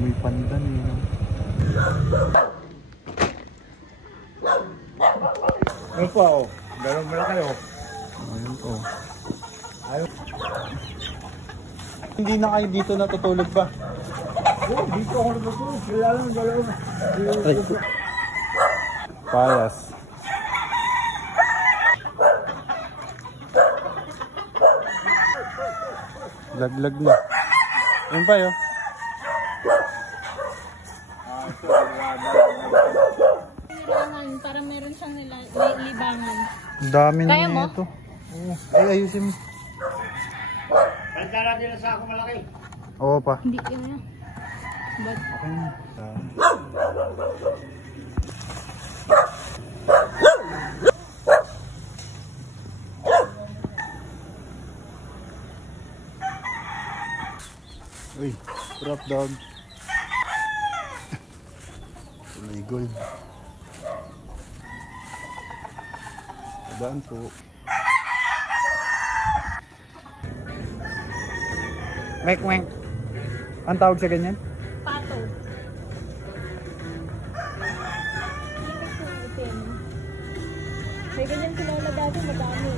May pandan eh. No? Ano pa oh? Gano'n mo lang kayo. Ayun po. Ayun. Hindi na kayo dito natutulog ba? Oo, dito ako natutulog. Sila lang dalawa. Payas. Laglag na. Ayun pa yun. Libangan, para meron siyang libangan. Ang dami Kaya na mo? ito. Oo. Ay, ayusin mo. Kanta natin na sa ako malaki. Oo pa. Hindi yun. But, Okay na. Uy, drop dog. Kulay gold. Tadaan po. Mek mek. Ang tawag sa ganyan? pato. May ganyan sila na dati, madami.